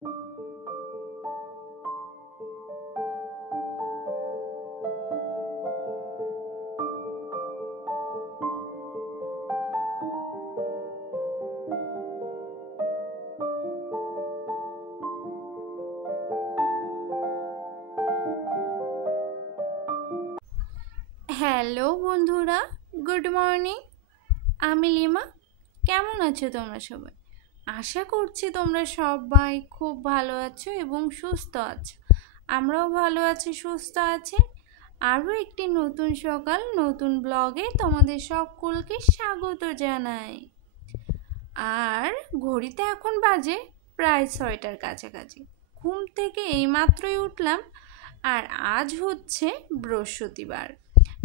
Hello বন্ধুরা, good morning. আমি lima. কেমন আছো তোমরা সবাই? আশা করছি তোমরা সবাই খুব ভালো আছো এবং সুস্থ আছো। আমরাও ভালো আছি, সুস্থ আছি। আরও একটি নতুন সকাল, নতুন ব্লগে তোমাদের সকলকে স্বাগত জানাই। আর ঘড়িতে এখন বাজে প্রায় 6টার কাছাকাছি। ঘুম থেকে এইমাত্রই উঠলাম। আর আজ হচ্ছে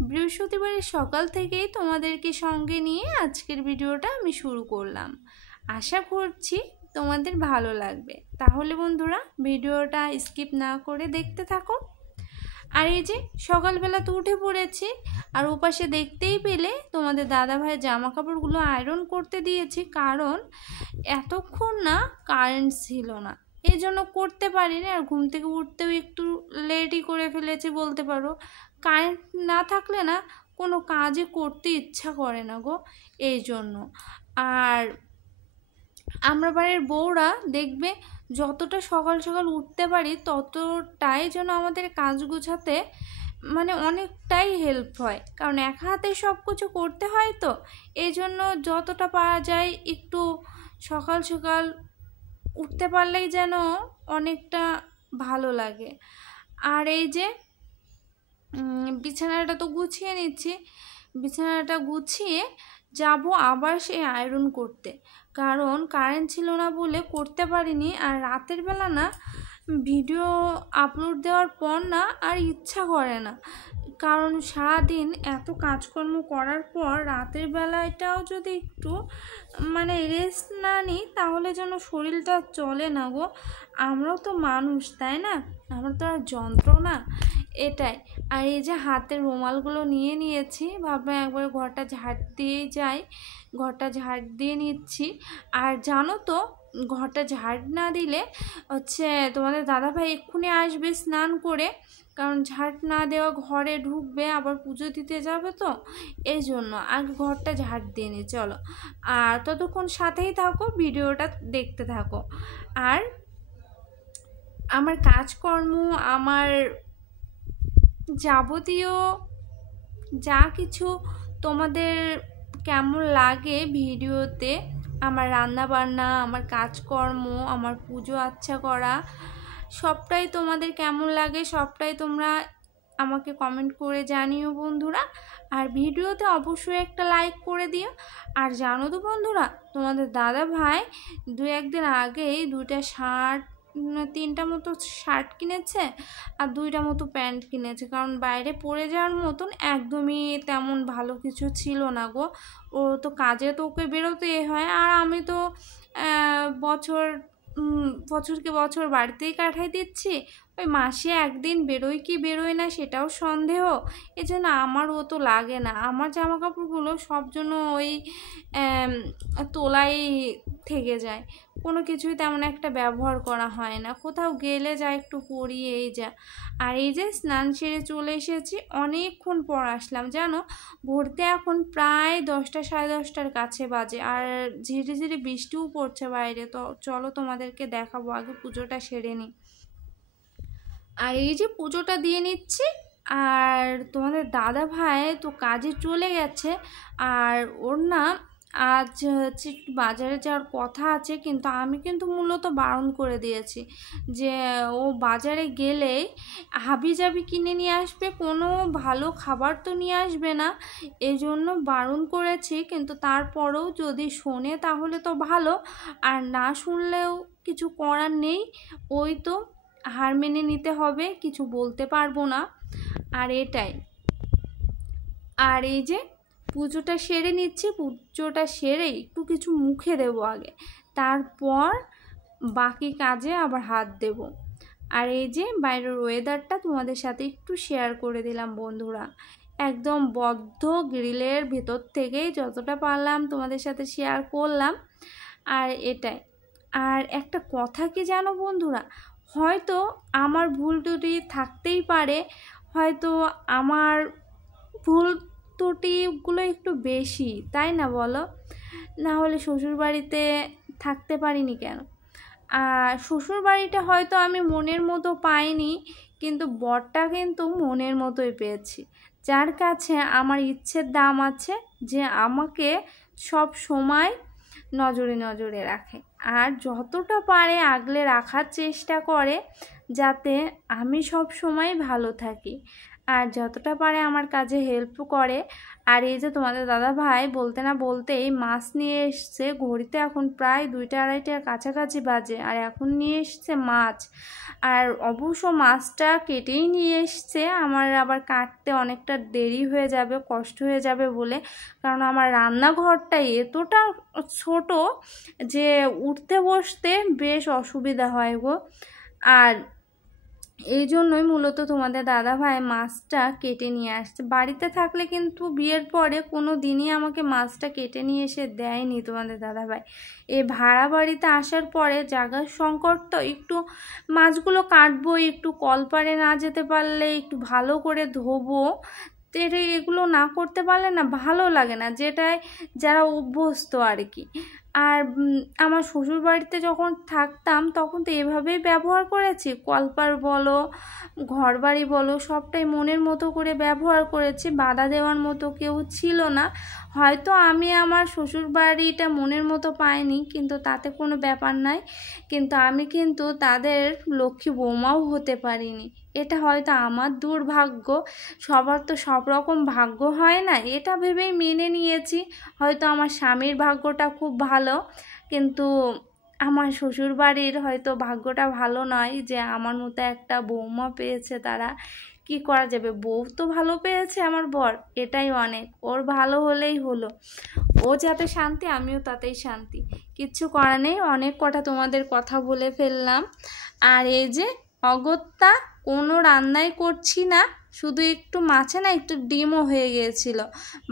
বৃহস্পতিবারের সকাল থেকেই তোমাদেরকে সঙ্গে নিয়ে আজকের ভিডিওটা আমি শুরু করলাম। আশা করছি তোমাদের ভালো লাগবে। তাহলে বন্ধুরা ভিডিওটা স্কিপ না করে দেখতে থাকো। আর এই যে সকালবেলা তো উঠে পড়েছি, আর ওপাশে দেখতেই পেলে তোমাদের দাদা ভাইয়ের জামা কাপড়গুলো আয়রন করতে দিয়েছি, কারণ এতক্ষণ না কারেন্ট ছিল না, এই জন্য করতে পারিনি। আর ঘুম থেকে উঠতেও একটু লেটই করে ফেলেছি বলতে পারো। কারেন্ট না থাকলে না কোনো কাজই করতে ইচ্ছা করে না গো, এই জন্য। আর আমরা বাড়ির বউরা দেখবে যতটা সকাল সকাল উঠতে পারি ততটাই যেন আমাদের কাজ গোছাতে মানে অনেকটাই হেল্প হয়, কারণ এক হাতে সব কিছু করতে হয়, তো এই জন্য যতটা পারা যায় একটু সকাল সকাল উঠতে পারলেই যেন অনেকটা ভালো লাগে। আর এই যে বিছানাটা তো গুছিয়ে নিচ্ছি, বিছানাটা গুছিয়ে যাব আবার সেই আয়রন করতে, কারণ কারেন্ট ছিল না বলে করতে পারিনি। আর রাতের বেলা না ভিডিও আপলোড দেওয়ার পর না আর ইচ্ছা করে না, কারণ সারাদিন এত কাজকর্ম করার পর রাতের বেলাটাও যদি একটু মানে রেস্ট না নিই তাহলে যেন শরীরটা চলে না গো। আমরাও তো মানুষ, তাই না? আমরা তো আর যন্ত্র না, এটাই। আর এই যে হাতের রুমালগুলো নিয়ে নিয়েছি, ভাবলাম একবার ঘরটা ঝাড় দিয়েই যাই, ঘরটা ঝাড় দিয়ে নিচ্ছি। আর জানো তো ঘরটা ঝাড় না দিলে হচ্ছে তোমাদের দাদাভাই এক্ষুনি আসবে স্নান করে, কারণ ঝাড় না দেওয়া ঘরে ঢুকবে, আবার পুজো দিতে যাবে, তো এই জন্য আগে ঘরটা ঝাড় দিয়ে নি। চলো, আর ততক্ষণ সাথেই থাকো, ভিডিওটা দেখতে থাকো। আর আমার কাজকর্ম, আমার যাবতীয় যা কিছু তোমাদের কেমন লাগে ভিডিওতে, আমার রান্না বান্না, আমার কাজকর্ম, আমার পুজো আচ্ছা করা, সবটাই তোমাদের কেমন লাগে সবটাই তোমরা আমাকে কমেন্ট করে জানিও বন্ধুরা। আর ভিডিওতে অবশ্যই একটা লাইক করে দিও। আর জানো তো বন্ধুরা, তোমাদের দাদা ভাই একদিন আগেই 2টা শার্ট, 3টা মতো শার্ট কিনেছে আর 2টা মতো প্যান্ট কিনেছে, কারণ বাইরে পরে যাওয়ার মতন একদমই তেমন ভালো কিছু ছিল না গো। ও তো কাজে তো ওকে বেরোতে হয়, আর আমি তো বছরকে বছর বাড়িতেই কাটাই দিচ্ছি, ওই মাসে একদিন বেরোয় কি বেরোয় না সেটাও সন্দেহ। এই জন্য আমার ও তো লাগে না, আমার জামা কাপড়গুলো সব জন্য ওই তোলাই থেকে যায়, কোনো কিছুই তেমন একটা ব্যবহার করা হয় না, কোথাও গেলে যা একটু পরি, এই যা। আর এই যে স্নান সেরে চলে এসেছি, অনেকক্ষণ পর আসলাম জানো। ঘুরতে এখন প্রায় 10টা সাড়ে 10টার কাছে বাজে, আর ঝিরি ঝিরি বৃষ্টিও পড়ছে বাইরে। তো চলো তোমাদেরকে দেখাবো, আগে পুজোটা সেরে নিই। আর এই যে পুজোটা দিয়ে নিচ্ছি, আর তোমাদের দাদা ভাই তো কাজে চলে গেছে, আর ওর না আজ হচ্ছে একটু বাজারে যাওয়ার কথা আছে, কিন্তু আমি কিন্তু মূলত বারণ করে দিয়েছি যে ও বাজারে গেলেই হাবিজাবি কিনে নিয়ে আসবে, কোনো ভালো খাবার তো নিয়ে আসবে না, এই জন্য বারণ করেছি। কিন্তু তারপরেও যদি শোনে তাহলে তো ভালো, আর না শুনলেও কিছু করার নেই, ওই তো হার মেনে নিতে হবে, কিছু বলতে পারবো না। আর এটাই। আর এই যে পুজোটা সেরে নিচ্ছি, পুজোটা সেরে একটু কিছু মুখে দেবো আগে, তারপর বাকি কাজে আবার হাত দেব। আর এই যে বাইরের ওয়েদারটা তোমাদের সাথে একটু শেয়ার করে দিলাম বন্ধুরা, একদম বদ্ধ গ্রিলের ভেতর থেকেই যতটা পারলাম তোমাদের সাথে শেয়ার করলাম। আর এটাই। আর একটা কথা কি জানো বন্ধুরা, হয়তো আমার ভুল ত্রুটি থাকতেই পারে, হয়তো আমার ভুল ত্রুটিগুলো একটু বেশি, তাই না বলো? না হলে শ্বশুরবাড়িতে থাকতে পারিনি কেন? আর শ্বশুরবাড়িটা হয়তো আমি মনের মতো পাইনি, কিন্তু বরটা কিন্তু মনের মতোই পেয়েছি, যার কাছে আমার ইচ্ছের দাম আছে, যে আমাকে সব সময় নজরে নজরে রাখে আর যতটা পারে আগলে রাখার চেষ্টা করে, যাতে আমি সব সময় ভালো থাকি, আর যতটা পারে আমার কাজে হেল্প করে। আর এই যে তোমাদের দাদা ভাই বলতে না বলতেই মাছ নিয়ে এসছে, ঘড়িতে এখন প্রায় 2টা-2:30টার কাছাকাছি বাজে, আর এখন নিয়ে এসছে মাছ। আর অবশ্য মাছটা কেটেই নিয়ে এসছে, আমার আবার কাটতে অনেকটা দেরি হয়ে যাবে, কষ্ট হয়ে যাবে বলে, কারণ আমার রান্নাঘরটা এতটা ছোট যে উঠতে বসতে বেশ অসুবিধা হয় গো। আর এই জন্যই মূলত তোমাদের দাদাভাই মাছটা কেটে নিয়ে আসছে। বাড়িতে থাকলে কিন্তু বিয়ের পরে কোনো দিনই আমাকে মাছটা কেটে নিয়ে এসে দেয়নি তোমাদের দাদাভাই। এই ভাড়া বাড়িতে আসার পরে জায়গার সংকট, তো একটু মাছগুলো কাটবো, একটু কলপারে না যেতে পারলে একটু ভালো করে ধোবো, এগুলো না করতে পারলে না ভালো লাগে না, যেটাই যারা অভ্যস্ত আর কি। আর আমার শ্বশুর বাড়িতে যখন থাকতাম তখন তো এভাবেই ব্যবহার করেছি, কলপার বলো ঘর বাড়ি বলো সবটাই মনের মতো করে ব্যবহার করেছি, বাধা দেওয়ার মতো কেউ ছিল না। হয়তো আমি আমার শ্বশুর বাড়িটা মনের মতো পাইনি, কিন্তু তাতে কোনো ব্যাপার নাই, কিন্তু আমি কিন্তু তাদের লক্ষ্মী বৌমাও হতে পারিনি, এটা হয়তো আমার দুর্ভাগ্য। সবার তো সব রকম ভাগ্য হয় না, এটা ভেবেই মেনে নিয়েছি। হয়তো আমার স্বামীর ভাগ্যটা খুব ভালো, কিন্তু আমার শ্বশুরবাড়ির হয়তো ভাগ্যটা ভালো নয় যে আমার মতো একটা বৌমা পেয়েছে তারা। কি করা যাবে, বউ তো ভালো পেয়েছে আমার বর, এটাই অনেক, ওর ভালো হলেই হলো, ও যাতে শান্তি আমিও তাতেই শান্তি, কিচ্ছু করার নেই। অনেক কটা তোমাদের কথা বলে ফেললাম। আর এই যে অগত্যা কোনো রান্নাই করছি না, শুধু একটু মাছে না একটু ডিমও হয়ে গিয়েছিল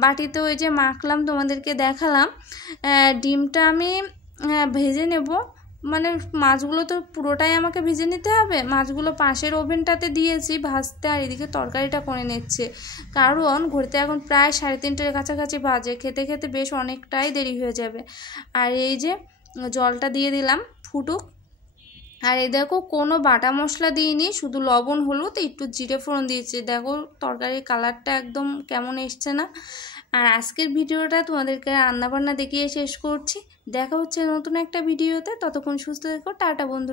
বাটিতে, ওই যে মাখলাম তোমাদেরকে দেখালাম। ডিমটা আমি ভেজে নেব, মানে মাছগুলো তো পুরোটাই আমাকে ভেজে নিতে হবে, মাছগুলো পাশের ওভেনটাতে দিয়েছি ভাজতে, আর এদিকে তরকারিটা করে নিচ্ছে, কারণ ঘুরতে এখন প্রায় 3:30টার কাছাকাছি বাজে, খেতে খেতে বেশ অনেকটাই দেরি হয়ে যাবে। আর এই যে জলটা দিয়ে দিলাম ফুটুক। আর এই দেখো কোনো বাটা মশলা দিইনি, শুধু লবণ হলুদ একটু জিরে ফোড়ন দিয়েছি, দেখো তরকারির কালারটা একদম কেমন এসছে না। আর আজকের ভিডিওটা তোমাদেরকে রান্নাবান্না দেখিয়ে শেষ করছি, দেখা হচ্ছে নতুন একটা ভিডিওতে, ততক্ষণ সুস্থ থেকো, টাটা বন্ধুরা।